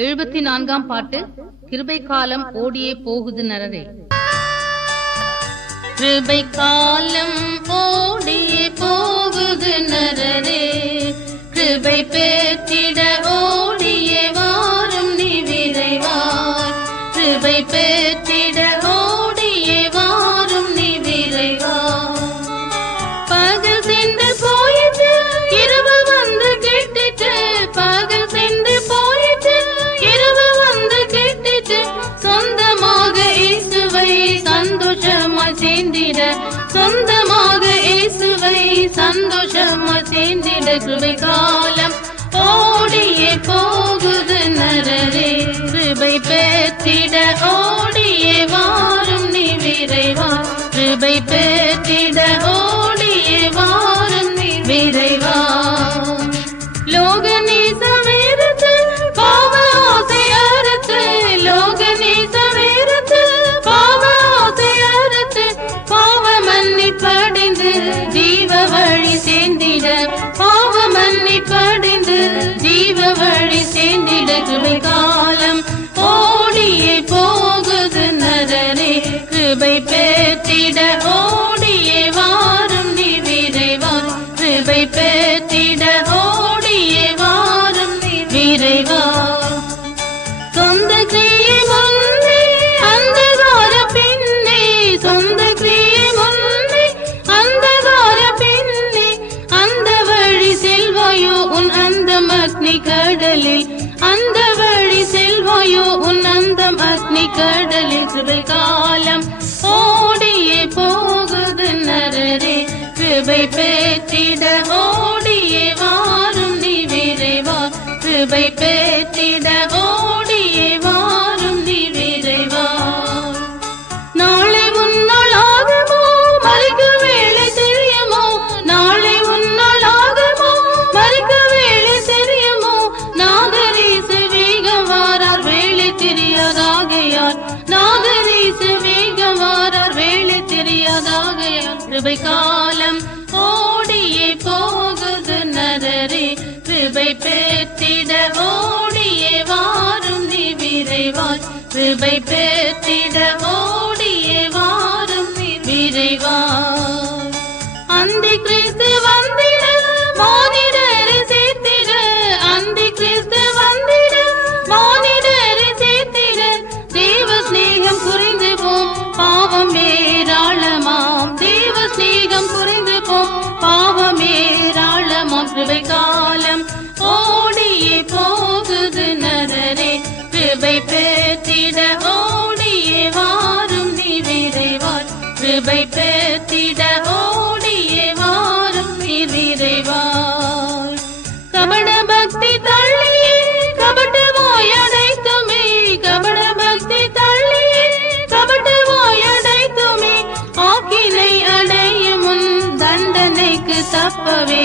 74ஆம் பாட்டு. கிருபை காலம் ஓடியே போகுது நரரே. கிருபை காலம் ஓடியே போகுது நரரே, கிருபை பெற்றிட ஓடியே வாரும் நீ விரைவாய். கிருபை பெற்றிட ஓடியே வாரும் நீ விரைவாய். பகல் சென்று போயிட்டு இரவு வந்து கெட்டுட்டு, பகல் சென்று போயிட்டு இரவு வந்து கெட்டுட்டு, சொந்தமாக இயேசுவை சந்தோஷமாய் சேர்ந்திட, சொந்தமாக இயேசுவை சந்தோஷமாய் சேர்ந்திட. கிருபை காலம் ஓடியே போகுது நரரே, கிருபை பெற்றிட ஓடியே வாரும் நீ விரைவாய். கிருபை பெற்றிட ஓடியே வாரும் நீ விரைவாய். லோக நேசம் வெறுத்து பாவ ஆசை அறுத்து, லோக நேசம் வெறுத்து பாவ ஆசை அறுத்து, பாவ மன்னிப்படைந்து ஜீவ வழி சேர்ந்திட, பாவ மன்னிப்படைந்து ஜீவ வழி சேர்ந்திட. கிருபை காலம் ஓடியே போகுது நரரே, கிருபை பெற்றிட ஓடியே வாரும் நீ விரைவாய். கிருபை பெற்றிட ஓடியே வாரும் நீ விரைவாய். சொந்த கிரியை முன்னே அந்தகார பின்னே, சொந்த கிரியை முன்னே அந்தகார பின்னே, அந்த வழி செல்வாயோ உன் அந்தம் அக்னி கடலில், அந்த வழி செல்வாயோ உன் அந்தம் அக்னி கடலில். கிருபை காலம் ஓடியே போகுது நரரே, கிருபை பெற்றிட ஓடியே வாரும் நீ விரைவாய். கிருபை பெற்றிட ஓடியே வாரும் நீ விரைவாய். நாளை உன்னால் ஆகுமோ மறிக்க வேளை தெரியுமோ, நாளை உன்னால் ஆகுமோ மறிக்க வேளை தெரியுமோ, நாகரீச வேகம் வாரார் வேளை தெரியாதாகையார், நாகரீச வேகம் வாரார் வேளை தெரியாதாகையார். கிருபை காலம் ஓடியே போகுது நரரே, கிருபை பெற்றிட ஓடியே வாரும் நீ விரைவாய். கிருபை பெற்றிட ஓடியே வாரும் நீ விரைவாய். அந்தி கிறிஸ்து வந்திட மானிடரை சேர்த்திட, அந்தி கிறிஸ்து வந்திட மானிடரை சேர்த்திட, தேவ ஸ்நேகம் குறைந்து போம் பாவம் ஏராளமாம், தேவ ஸ்நேகம் குறைந்து போம் பாவம் ஏராளமாம். கிருபை காலம் ஓடியே போகுது நரரே, கிருபை பெற்றிட ஓடியே வாரும் நீ விரைவாய். கிருபை பெற்றிட ஓடியே வாரும் நீ விரைவாய். கபட பக்தி தள்ளியே கபட்டமாய் அடைத்துமே, கபட பக்தி தள்ளியே கபட்டமாய் அடைத்துமே, ஆக்கினை அடையும் முன் தண்டனைக்கு தப்பவே,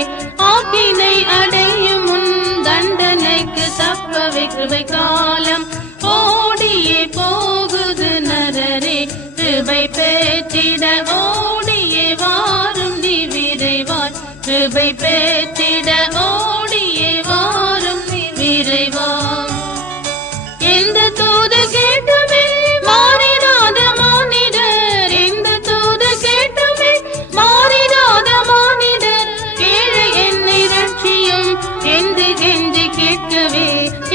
ஆக்கினை அடையும் முன் தண்டனைக்கு தப்பவே. கிருபை காலம் ஓடியே போகுது நரரே, கிருபை பெற்றிட ஓடியே வாரும் நீ விரைவாய். கிருபை பெற்றிட ஓடியே வாரும் நீ விரைவாய். எந்த தூது கேட்டுமே மாறிடாத மானிடர், எந்த தூது கேட்டுமே மாறிடாத மானிடர், ஏழை என்னை ரட்சியும் என்று கெஞ்சி கேட்கவே,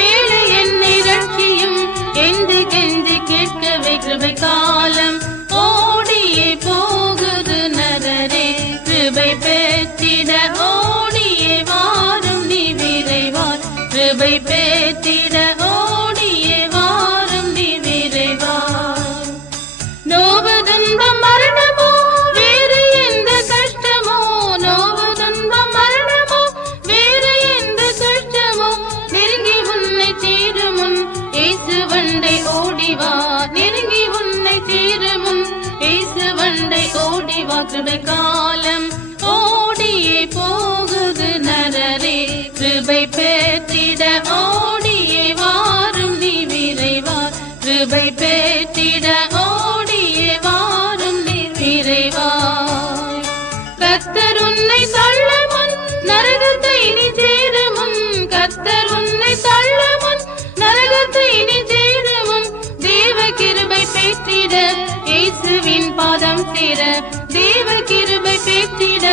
ஏழை என்னை ரட்சியும் என்று கெஞ்சி கேட்கவே. கிருபை காலம் ஓடியே போகுது நரரே, கிருபை பெற்றிட ஓடியே வாரும் நீ விரைவாய். கிருபை பெற்றிட ஓடியே வாரும் நீ விரைவாய். நோவு துன்பம் மரணமோ வேறு எந்த கஷ்டமோ, நோவு துன்பம் மரணமோ வேறு எந்த கஷ்டமோ, நெருங்கி உன்னை சேருமுன் இயேசு வண்டை ஓடிவா, நெருங்கி உன்னை சேருமுன் இயேசு வண்டை ஓடிவா. கிருபை காலம் ஓடியே போகுது நரரே, கிருபை பெற்றிட ஓடியே வாரும் நீ விரைவாய். கிருபை பெற்றிட ஓடியே வாரும் நீ விரைவாய். கர்த்தர் உன்னை தள்ள முன் நரகத்தை நீ சேருமுன், கர்த்தர் உன்னை தள்ள முன் நரகத்தை திற தேவ கிருபை பெற்றிட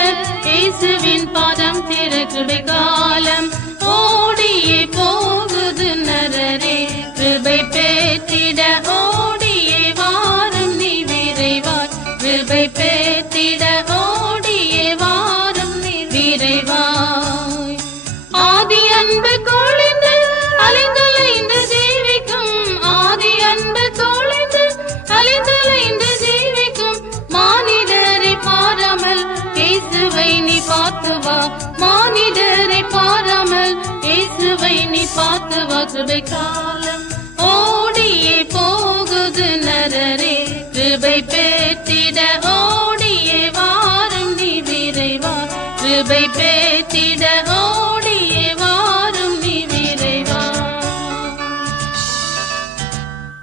இயேசுவின் பாதம் திற கிருபை காலம் ஓடியே போகுது நரரே கிருபை பெற்றிட ஓடியே வாரும் நீ விரைவாய் கிருபை பெற்றிட ஓடியே வாரும் நீ விரைவாய் ஆதி அன்பு கொழிந்து அலைந்தலைந்து ஜீவிக்கும் ஆதி அன்பு கொழிந்து அலைந்தலைந்து ஜீவிக்கும் மானிடரை பாராமல் இயேசுவை நீ பார்த்து வா மானிடரை பாராமல் இயேசுவை நீ பார்த்து வா கிருபை காலம் ஓடியே போகுது நரரே கிருபை பெற்றி